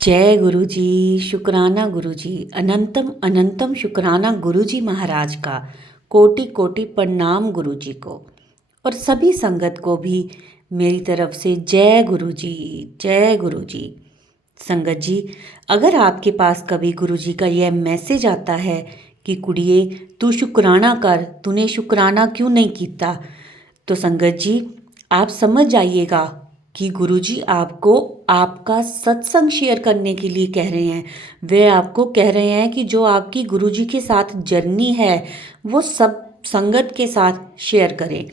जय गुरु जी। शुक्राना गुरु जी। अनंतम अनंतम शुक्राना गुरु जी महाराज का। कोटि कोटि प्रणाम गुरु जी को। और सभी संगत को भी मेरी तरफ से जय गुरु जी। जय गुरु जी। संगत जी, अगर आपके पास कभी गुरु जी का यह मैसेज आता है कि कुड़िए तू शुक्राना कर, तूने शुक्राना क्यों नहीं किया, तो संगत जी आप समझ जाइएगा कि गुरुजी आपको आपका सत्संग शेयर करने के लिए कह रहे हैं। वे आपको कह रहे हैं कि जो आपकी गुरुजी के साथ जर्नी है वो सब संगत के साथ शेयर करें।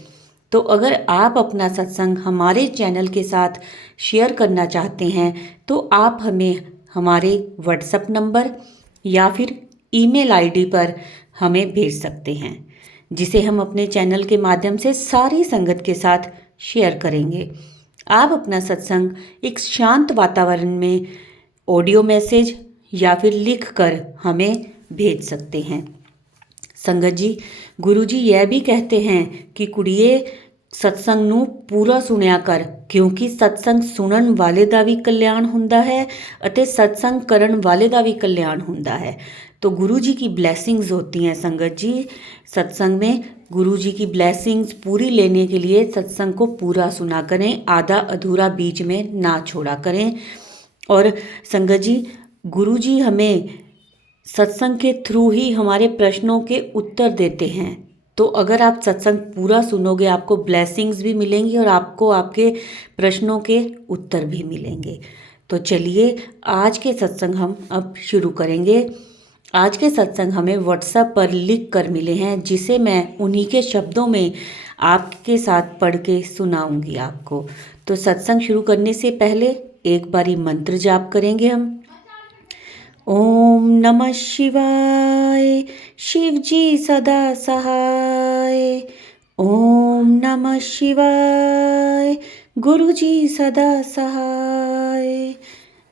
तो अगर आप अपना सत्संग हमारे चैनल के साथ शेयर करना चाहते हैं तो आप हमें हमारे व्हाट्सएप नंबर या फिर ईमेल आईडी पर हमें भेज सकते हैं, जिसे हम अपने चैनल के माध्यम से सारी संगत के साथ शेयर करेंगे। आप अपना सत्संग एक शांत वातावरण में ऑडियो मैसेज या फिर लिख कर हमें भेज सकते हैं। संगत जी, गुरु जी यह भी कहते हैं कि कुड़िए सत्संग ਨੂੰ ਪੂਰਾ ਸੁਣਿਆ ਕਰ, ਕਿਉਂਕਿ ਸਤਸੰਗ ਸੁਣਨ ਵਾਲੇ ਦਾ ਵੀ ਕਲਿਆਣ ਹੁੰਦਾ ਹੈ ਅਤੇ सत्संग ਕਰਨ वाले ਦਾ भी कल्याण ਹੁੰਦਾ है। तो गुरु जी की ब्लेसिंग्स होती हैं संगत जी। सत्संग में गुरु जी की ब्लेसिंग्स पूरी लेने के लिए सत्संग को पूरा सुना करें, आधा अधूरा बीच में ना छोड़ा करें। और संगत जी, गुरु जी हमें सत्संग के थ्रू ही हमारे प्रश्नों के उत्तर देते हैं। तो अगर आप सत्संग पूरा सुनोगे आपको ब्लेसिंग्स भी मिलेंगी और आपको आपके प्रश्नों के उत्तर भी मिलेंगे। तो चलिए आज के सत्संग हम अब शुरू करेंगे। आज के सत्संग हमें व्हाट्सएप पर लिख कर मिले हैं, जिसे मैं उन्हीं के शब्दों में आपके साथ पढ़ के सुनाऊंगी आपको। तो सत्संग शुरू करने से पहले एक बारी मंत्र जाप करेंगे हम। ओम नमः शिवाय, शिव जी सदा सहाय। ओम नमः शिवाय, गुरु जी सदा सहाय।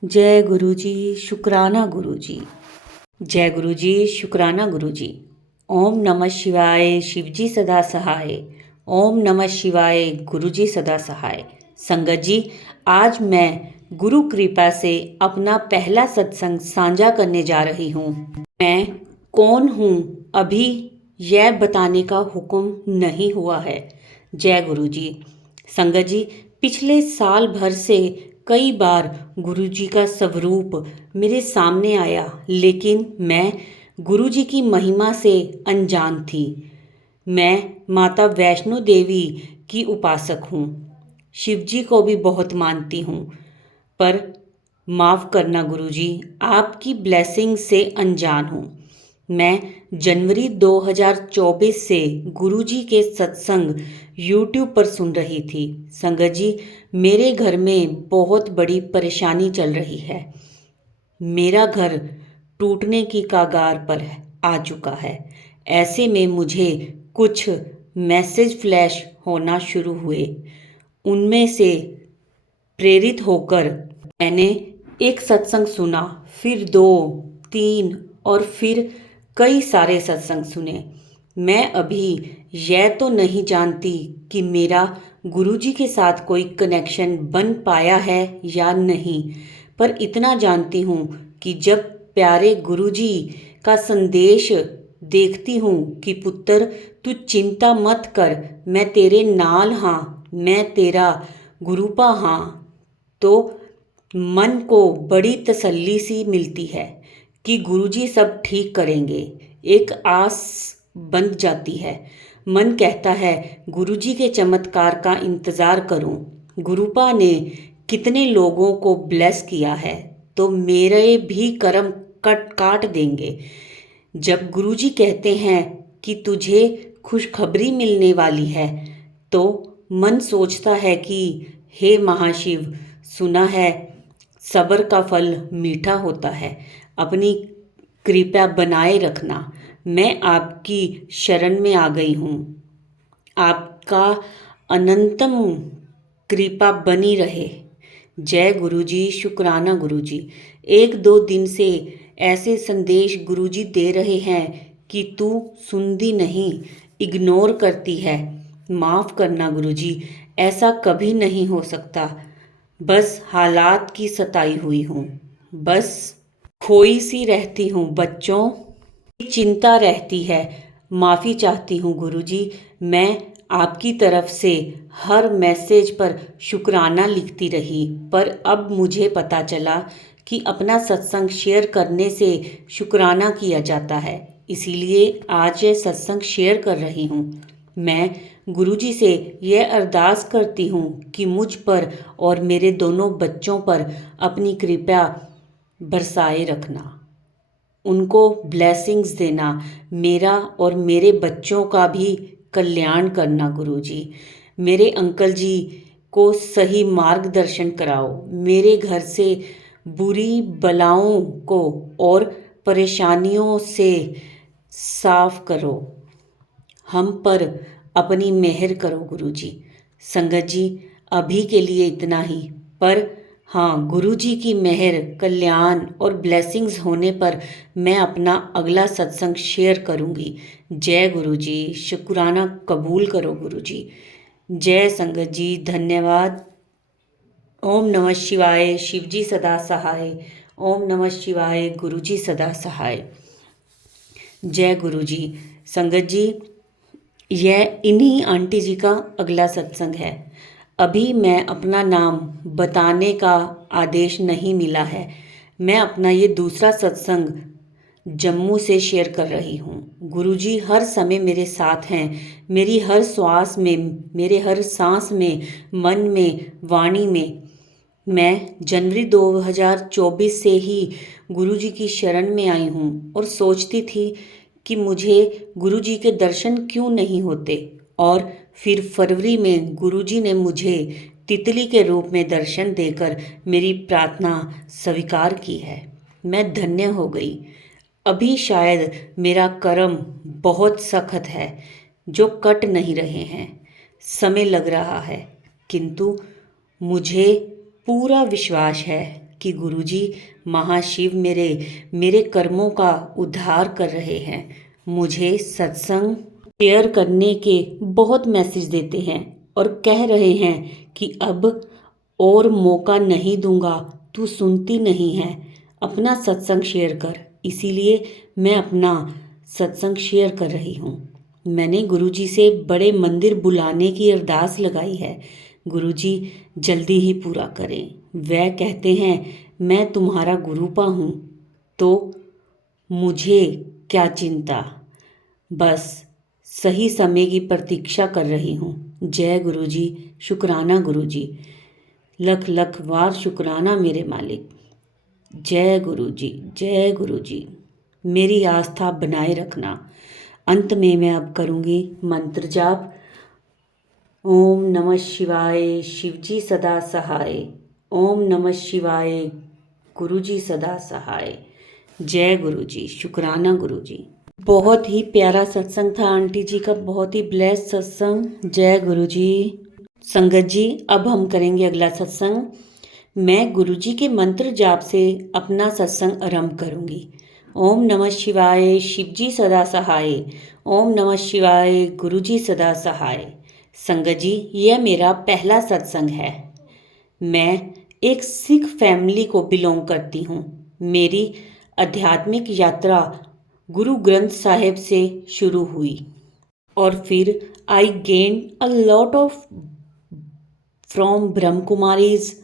जय गुरु जी। शुक्राना गुरु जी। जय गुरु जी। शुक्राना गुरु जी। ओम नमः शिवाय, शिव जी सदा सहाय। ओम नमः शिवाय, गुरु जी सदा सहाय। संगत जी, आज मैं गुरु कृपा से अपना पहला सत्संग साझा करने जा रही हूँ। मैं कौन हूँ अभी यह बताने का हुक्म नहीं हुआ है। जय गुरु जी। संगत जी, पिछले साल भर से कई बार गुरु जी का स्वरूप मेरे सामने आया, लेकिन मैं गुरु जी की महिमा से अनजान थी। मैं माता वैष्णो देवी की उपासक हूँ, शिव जी को भी बहुत मानती हूँ, पर माफ़ करना गुरु जी, आपकी ब्लेसिंग से अनजान हूँ। मैं जनवरी 2024 से गुरु जी के सत्संग यूट्यूब पर सुन रही थी। संगत जी, मेरे घर में बहुत बड़ी परेशानी चल रही है। मेरा घर टूटने की कगार पर आ चुका है। ऐसे में मुझे कुछ मैसेज फ्लैश होना शुरू हुए। उनमें से प्रेरित होकर मैंने एक सत्संग सुना, फिर 2, 3 और फिर कई सारे सत्संग सुने। मैं अभी यह तो नहीं जानती कि मेरा गुरुजी के साथ कोई कनेक्शन बन पाया है या नहीं, पर इतना जानती हूँ कि जब प्यारे गुरुजी का संदेश देखती हूँ कि पुत्र तू चिंता मत कर, मैं तेरे नाल हाँ, मैं तेरा गुरुपा हाँ, तो मन को बड़ी तसल्ली सी मिलती है कि गुरुजी सब ठीक करेंगे। एक आस बंध जाती है। मन कहता है गुरुजी के चमत्कार का इंतज़ार करूं। गुरुपा ने कितने लोगों को ब्लेस किया है, तो मेरे भी कर्म काट देंगे। जब गुरुजी कहते हैं कि तुझे खुशखबरी मिलने वाली है, तो मन सोचता है कि हे महाशिव, सुना है सब्र का फल मीठा होता है, अपनी कृपा बनाए रखना। मैं आपकी शरण में आ गई हूँ। आपका अनंतम कृपा बनी रहे। जय गुरु जी। शुक्राना गुरु जी। 1-2 दिन से ऐसे संदेश गुरुजी दे रहे हैं कि तू सुनती नहीं, इग्नोर करती है। माफ़ करना गुरुजी, ऐसा कभी नहीं हो सकता। बस हालात की सताई हुई हूँ। बस खोई सी रहती हूँ, बच्चों की चिंता रहती है। माफ़ी चाहती हूँ गुरुजी, मैं आपकी तरफ से हर मैसेज पर शुक्राना लिखती रही, पर अब मुझे पता चला कि अपना सत्संग शेयर करने से शुक्राना किया जाता है, इसीलिए आज ये सत्संग शेयर कर रही हूँ। मैं गुरुजी से यह अरदास करती हूँ कि मुझ पर और मेरे दोनों बच्चों पर अपनी कृपा बरसाए रखना, उनको ब्लेसिंग्स देना, मेरा और मेरे बच्चों का भी कल्याण करना गुरुजी। मेरे अंकल जी को सही मार्गदर्शन कराओ, मेरे घर से बुरी बलाओं को और परेशानियों से साफ करो, हम पर अपनी मेहर करो गुरुजी। संगत जी, अभी के लिए इतना ही, पर हाँ, गुरुजी की मेहर, कल्याण और ब्लेसिंग्स होने पर मैं अपना अगला सत्संग शेयर करूँगी। जय गुरुजी, शुक्राना कबूल करो गुरुजी। जय संगत जी, धन्यवाद। ओम नमः शिवाय, शिवजी सदा सहाय। ओम नमः शिवाय, गुरुजी सदा सहाय। जय गुरुजी। संगत जी, यह इन्हीं आंटी जी का अगला सत्संग है। अभी मैं अपना नाम बताने का आदेश नहीं मिला है। मैं अपना ये दूसरा सत्संग जम्मू से शेयर कर रही हूँ। गुरुजी हर समय मेरे साथ हैं, मेरी हर श्वास में, मेरे हर सांस में, मन में, वाणी में। मैं जनवरी 2024 से ही गुरुजी की शरण में आई हूँ और सोचती थी कि मुझे गुरुजी के दर्शन क्यों नहीं होते, और फिर फरवरी में गुरुजी ने मुझे तितली के रूप में दर्शन देकर मेरी प्रार्थना स्वीकार की है। मैं धन्य हो गई। अभी शायद मेरा कर्म बहुत सख्त है, जो कट नहीं रहे हैं, समय लग रहा है, किंतु मुझे पूरा विश्वास है कि गुरुजी महाशिव मेरे कर्मों का उद्धार कर रहे हैं। मुझे सत्संग शेयर करने के बहुत मैसेज देते हैं और कह रहे हैं कि अब और मौका नहीं दूंगा, तू सुनती नहीं है, अपना सत्संग शेयर कर। इसीलिए मैं अपना सत्संग शेयर कर रही हूँ। मैंने गुरुजी से बड़े मंदिर बुलाने की अरदास लगाई है। गुरुजी जल्दी ही पूरा करें। वह कहते हैं मैं तुम्हारा गुरुपा हूँ, तो मुझे क्या चिंता, बस सही समय की प्रतीक्षा कर रही हूँ। जय गुरुजी, शुक्राना गुरुजी, लख लख वार शुक्राना मेरे मालिक। जय गुरुजी, जय गुरुजी, मेरी आस्था बनाए रखना। अंत में मैं अब करूँगी मंत्र जाप। ओम नमः शिवाय, शिवजी सदा सहाय। ओम नमः शिवाय, गुरुजी सदा सहाय। जय गुरुजी, शुक्राना गुरुजी। बहुत ही प्यारा सत्संग था आंटी जी का, बहुत ही ब्लेस्ड सत्संग। जय गुरुजी। संगत जी, अब हम करेंगे अगला सत्संग। मैं गुरुजी के मंत्र जाप से अपना सत्संग आरंभ करूंगी। ओम नमः शिवाय, शिवजी सदा सहाय। ओम नमः शिवाय, गुरुजी सदा सहाय। संगत जी, यह मेरा पहला सत्संग है। मैं एक सिख फैमिली को बिलोंग करती हूँ। मेरी आध्यात्मिक यात्रा गुरु ग्रंथ साहिब से शुरू हुई और फिर I gain a lot of from Brahma Kumaris,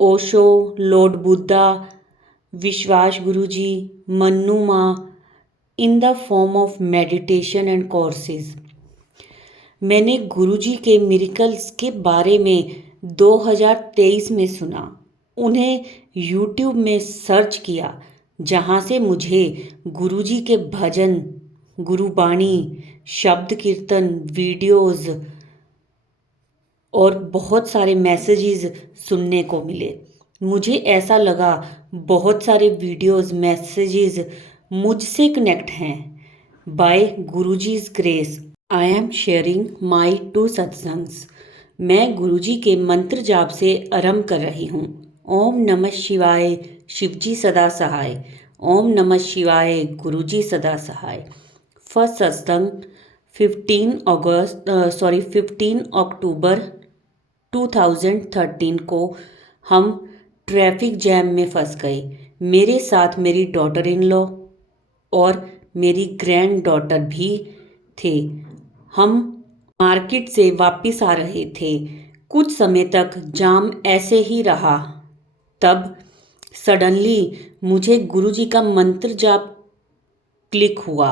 Osho, Lord Buddha, विश्वास गुरुजी, मन्नू माँ, in the form of meditation and courses. मैंने गुरुजी के मिरेकल्स के बारे में 2023 में सुना, उन्हें यूट्यूब में सर्च किया, जहाँ से मुझे गुरुजी के भजन, गुरुबाणी, शब्द कीर्तन, वीडियोस और बहुत सारे मैसेजेस सुनने को मिले। मुझे ऐसा लगा बहुत सारे वीडियोस, मैसेजेस मुझसे कनेक्ट हैं। बाय गुरुजी's grace I am sharing my 2 सत्संग्स। मैं गुरुजी के मंत्र जाप से आरंभ कर रही हूँ। ओम नमः शिवाय, शिवजी सदा सहाय। ओम नमः शिवाय, गुरुजी सदा सहाय। फर्स्ट सत्संग 15 अक्टूबर 2013 को हम ट्रैफिक जैम में फंस गई। मेरे साथ मेरी डॉटर इन लॉ और मेरी ग्रैंड डॉटर भी थे। हम मार्केट से वापस आ रहे थे। कुछ समय तक जाम ऐसे ही रहा। तब सडनली मुझे गुरुजी का मंत्र जाप क्लिक हुआ।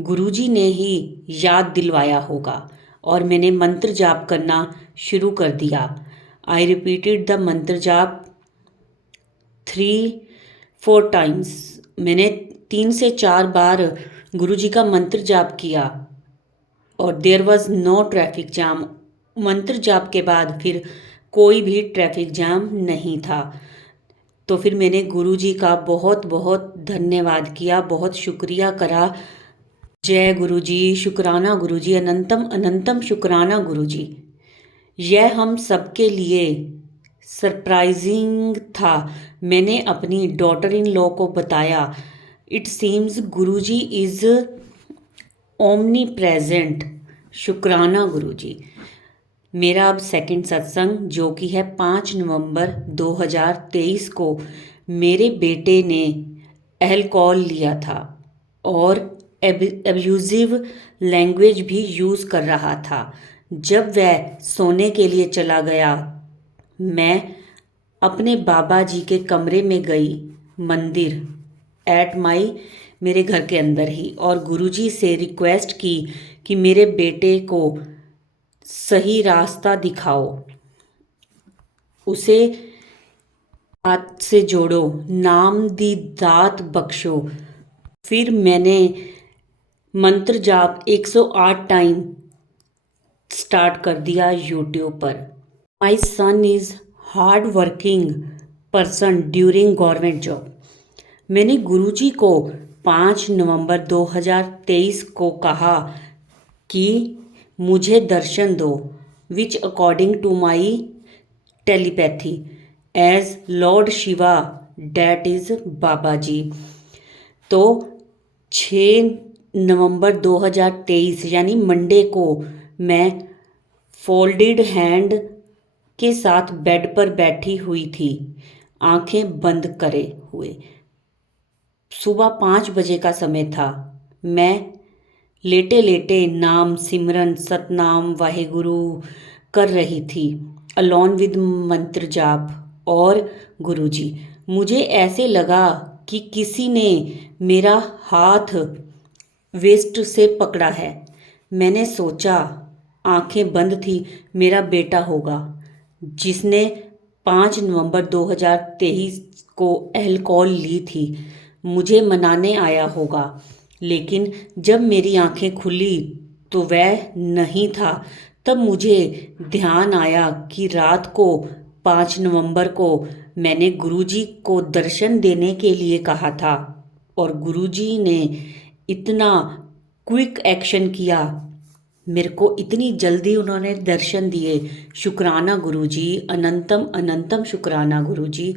गुरुजी ने ही याद दिलवाया होगा और मैंने मंत्र जाप करना शुरू कर दिया। आई रिपीटेड द मंत्र जाप 3-4 टाइम्स। मैंने 3 से 4 बार गुरुजी का मंत्र जाप किया और there was no traffic jam. मंत्र जाप के बाद फिर कोई भी ट्रैफिक जाम नहीं था। तो फिर मैंने गुरुजी का बहुत बहुत धन्यवाद किया, बहुत शुक्रिया करा। जय गुरुजी, शुक्राना गुरुजी, अनंतम अनंतम शुक्राना गुरुजी। यह हम सबके लिए सरप्राइजिंग था। मैंने अपनी डॉटर इन लॉ को बताया। It seems Guruji is omni present. शुक्राना गुरुजी। मेरा अब सेकंड सत्संग जो कि है 5 नवंबर 2023 को, मेरे बेटे ने अल्कोहल लिया था और एब्यूजिव लैंग्वेज भी यूज़ कर रहा था। जब वह सोने के लिए चला गया, मैं अपने बाबा जी के कमरे में गई, मंदिर एट माई, मेरे घर के अंदर ही, और गुरुजी से रिक्वेस्ट की कि मेरे बेटे को सही रास्ता दिखाओ, उसे हाथ से जोड़ो, नाम दी दात बख्शो। फिर मैंने मंत्र जाप 108 टाइम स्टार्ट कर दिया यूट्यूब पर। My son is hard working person during government job. मैंने गुरुजी को 5 नवंबर 2023 को कहा कि मुझे दर्शन दो, which according to my telepathy as Lord Shiva that is Baba ji. तो 6 नवंबर 2023 यानी मंडे को मैं फोल्डेड हैंड के साथ बेड पर बैठी हुई थी, आंखें बंद करे हुए। सुबह 5 बजे का समय था। मैं लेटे लेटे नाम सिमरन सतनाम वाहेगुरु कर रही थी, अलॉन विद मंत्र जाप और गुरुजी। मुझे ऐसे लगा कि किसी ने मेरा हाथ वेस्ट से पकड़ा है। मैंने सोचा, आंखें बंद थी, मेरा बेटा होगा जिसने 5 नवंबर 2023 को अल्कोहल ली थी, मुझे मनाने आया होगा। लेकिन जब मेरी आंखें खुली तो वह नहीं था। तब मुझे ध्यान आया कि रात को 5 नवंबर को मैंने गुरुजी को दर्शन देने के लिए कहा था और गुरुजी ने इतना क्विक एक्शन किया, मेरे को इतनी जल्दी उन्होंने दर्शन दिए। शुक्राना गुरुजी, अनंतम अनंतम शुक्राना Guruji.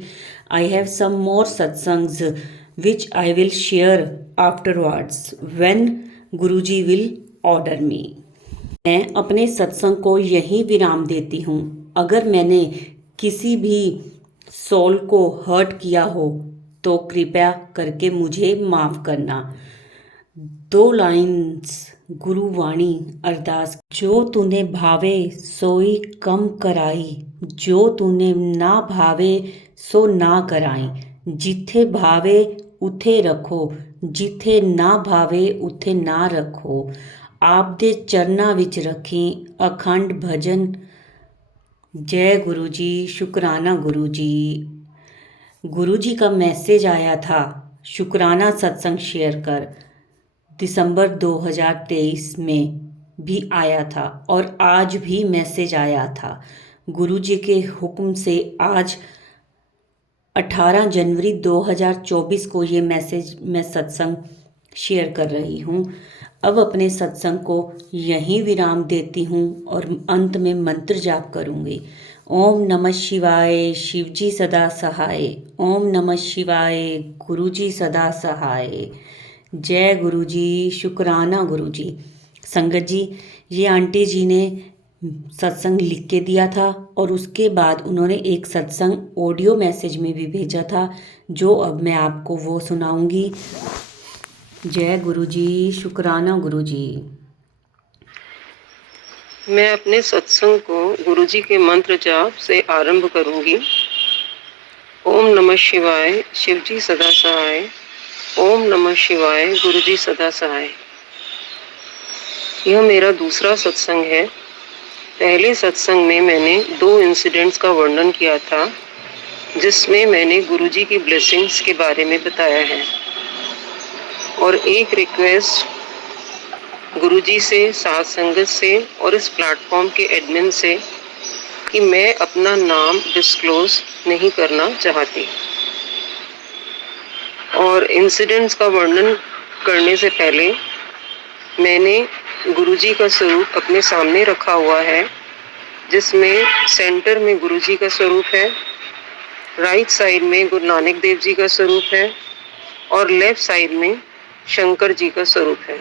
I have some more satsangs which I will share afterwards when Guruji will order me. मैं अपने सत्संग को यहीं विराम देती हूँ। अगर मैंने किसी भी सोल को हर्ट किया हो तो कृपया करके मुझे माफ़ करना। 2 लाइन्स गुरुवाणी अरदास। जो तूने भावे सोई कम कराई, जो तूने ना भावे सो ना कराई। जिथे भावे उथे रखो, जिथे ना भावे उथे ना रखो। आप दे चरना विच रखी अखंड भजन। जय गुरुजी, शुक्राना गुरुजी। गुरुजी का मैसेज आया था, शुक्राना सत्संग शेयर कर। दिसंबर 2023 में भी आया था और आज भी मैसेज आया था। गुरुजी के हुक्म से आज 18 जनवरी 2024 को ये मैसेज मैं सत्संग शेयर कर रही हूँ। अब अपने सत्संग को यहीं विराम देती हूँ और अंत में मंत्र जाप करूँगी। ओम नमः शिवाय, शिवजी सदा सहाय। ओम नमः शिवाय, गुरुजी सदा सहाय। जय गुरुजी, शुक्राना गुरुजी। संगत जी, ये आंटी जी ने सत्संग लिख के दिया था और उसके बाद उन्होंने एक सत्संग ऑडियो मैसेज में भी भेजा था, जो अब मैं आपको वो सुनाऊंगी। जय गुरु जी, शुक्राना गुरु जी। मैं अपने सत्संग को गुरुजी के मंत्र जाप से आरंभ करूंगी। ओम नमः शिवाय, शिवजी सदा सहाय। ओम नमः शिवाय, गुरुजी सदा सहाय। यह मेरा दूसरा सत्संग है। पहले सत्संग में मैंने 2 इंसिडेंट्स का वर्णन किया था, जिसमें मैंने गुरुजी की ब्लेसिंग्स के बारे में बताया है और एक रिक्वेस्ट गुरुजी से, साथ संगत से और इस प्लेटफॉर्म के एडमिन से कि मैं अपना नाम डिस्क्लोज नहीं करना चाहती। और इंसिडेंट्स का वर्णन करने से पहले मैंने गुरुजी का स्वरूप अपने सामने रखा हुआ है, जिसमें सेंटर में गुरुजी का स्वरूप है, राइट साइड में गुरु नानक देव जी का स्वरूप है और लेफ्ट साइड में शंकर जी का स्वरूप है।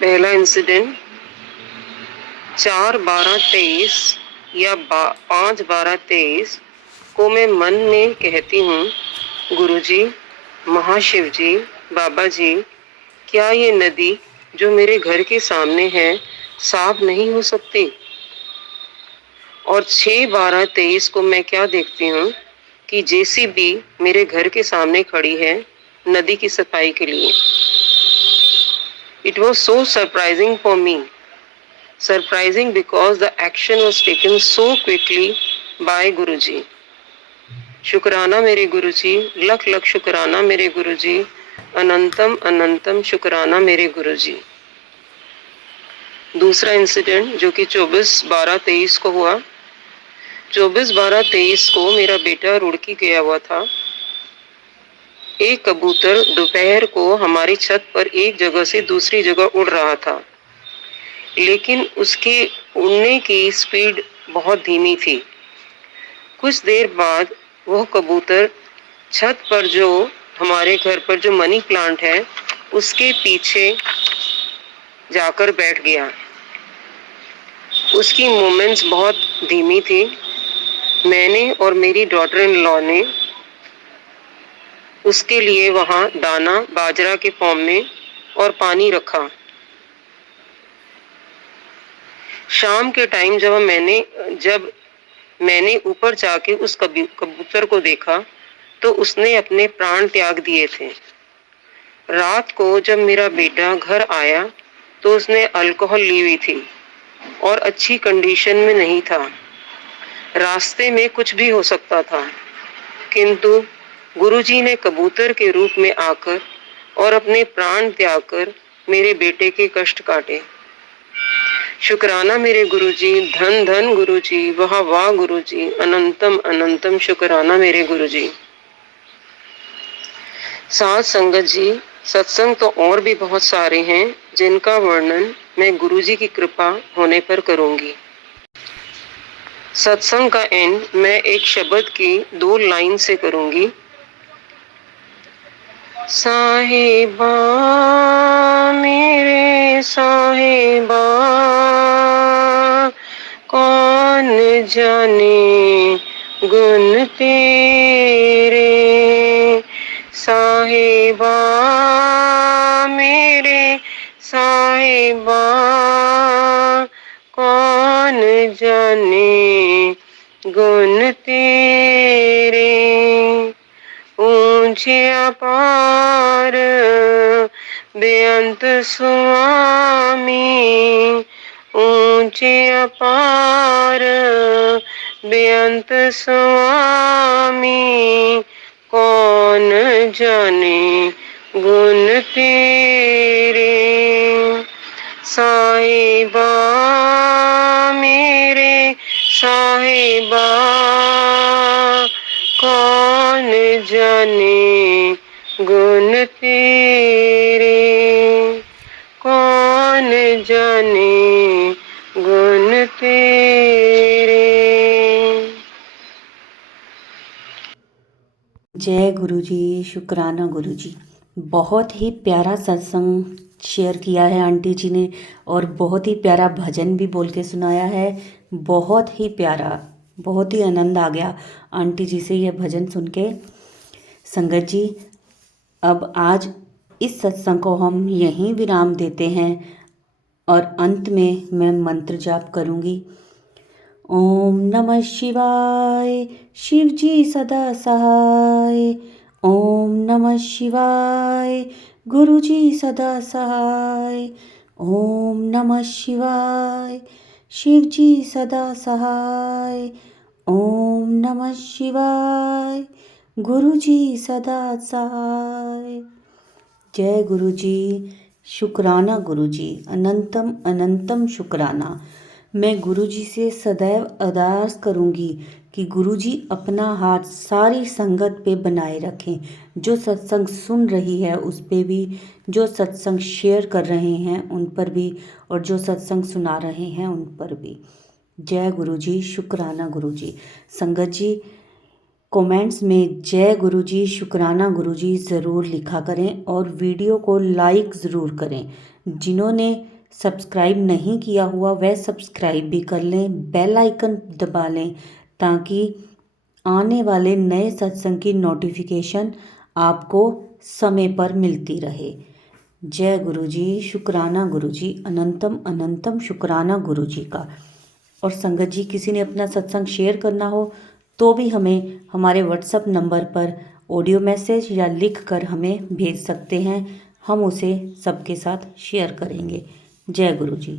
पहला इंसिडेंट 4/12/23 या 5/12/23 को मैं मन में कहती हूँ, गुरुजी, महाशिव जी, बाबा जी, क्या ये नदी जो मेरे घर के सामने है साफ नहीं हो सकती? और 6/12/23 को मैं क्या देखती हूँ कि जेसीबी मेरे घर के सामने खड़ी है नदी की सफाई के लिए। It was so surprising for me. Surprising because the action was taken so quickly by Guruji. शुक्राना मेरे गुरुजी, लख लख शुक्राना मेरे गुरुजी, अनंतम अनंतम शुक्राना मेरे गुरुजी। दूसरा इंसिडेंट जो कि 24/12/23 को हुआ। 24/12/23 को मेरा बेटा रुड़की गया हुआ था। एक कबूतर दोपहर को हमारी छत पर एक जगह से दूसरी जगह उड़ रहा था, लेकिन उसके उड़ने की स्पीड बहुत धीमी थी। कुछ देर बाद वह कबूतर छत पर, जो हमारे घर पर जो मनी प्लांट है, उसके पीछे जाकर बैठ गया। उसकी मूवमेंट्स बहुत धीमी थी। मैंने और मेरी डॉटर इन लॉ ने उसके लिए वहां दाना बाजरा के फॉर्म में और पानी रखा। शाम के टाइम जब मैंने ऊपर जाके उस कबूतर को देखा तो उसने अपने प्राण त्याग दिए थे। रात को जब मेरा बेटा घर आया तो उसने अल्कोहल ली हुई थी और अच्छी कंडीशन में नहीं था। रास्ते में कुछ भी हो सकता था, किंतु गुरुजी ने कबूतर के रूप में आकर और अपने प्राण त्याग कर मेरे बेटे के कष्ट काटे। शुक्राना मेरे गुरुजी, धन धन गुरुजी, वाह वाह गुरुजी, अनंतम अनंतम शुक्राना मेरे गुरुजी। साथ संगत जी, सत्संग तो और भी बहुत सारे हैं जिनका वर्णन मैं गुरुजी की कृपा होने पर करूंगी। सत्संग का एंड मैं एक शब्द की 2 लाइन से करूंगी। साहिबा मेरे साहिबा, कौन जाने गुण तेरे। साहिबा मेरे साहिबा, कौन जाने गुण तेरे। ऊंचे अपार बेअंत स्वामी, ऊंचे अपार बेअंत स्वामी, कौन जाने गुण तेरे। साहिबा मेरे साहिबा, कौन जाने गुण तेरे, कौन जाने गुण तेरे। जय गुरु जी, शुक्राना गुरु जी। बहुत ही प्यारा सत्संग शेयर किया है आंटी जी ने, और बहुत ही प्यारा भजन भी बोल के सुनाया है। बहुत ही प्यारा, बहुत ही आनंद आ गया आंटी जी से यह भजन सुन के। संगत जी, अब आज इस सत्संग को हम यहीं विराम देते हैं और अंत में मैं मंत्र जाप करूँगी। ओम नमः शिवाय, शिव जी सदा सहाय। ओम नमः शिवाय, गुरु जी सदा सहाय। ओम नमः शिवाय, शिव जी सदा सहाय। ओम नमः शिवाय, गुरु जी सदा सहाय। जय गुरु जी, शुक्राना गुरु जी, अनंतम अनंतम शुक्राना। मैं गुरु जी से सदैव अरदास करूँगी कि गुरु जी अपना हाथ सारी संगत पे बनाए रखें, जो सत्संग सुन रही है उस पे भी, जो सत्संग शेयर कर रहे हैं उन पर भी, और जो सत्संग सुना रहे हैं उन पर भी। जय गुरु जी, शुक्राना गुरु जी। संगत जी, कमेंट्स में जय गुरु जी, शुक्राना गुरु जी ज़रूर लिखा करें और वीडियो को लाइक ज़रूर करें। जिन्होंने सब्सक्राइब नहीं किया हुआ वह सब्सक्राइब भी कर लें, बेल आइकन दबा लें, ताकि आने वाले नए सत्संग की नोटिफिकेशन आपको समय पर मिलती रहे। जय गुरु जी, शुक्राना गुरु जी, अनंतम अनंतम शुक्राना गुरु जी का। और संगत जी, किसी ने अपना सत्संग शेयर करना हो तो भी हमें हमारे व्हाट्सएप नंबर पर ऑडियो मैसेज या लिख कर हमें भेज सकते हैं, हम उसे सबके साथ शेयर करेंगे। जय गुरु जी।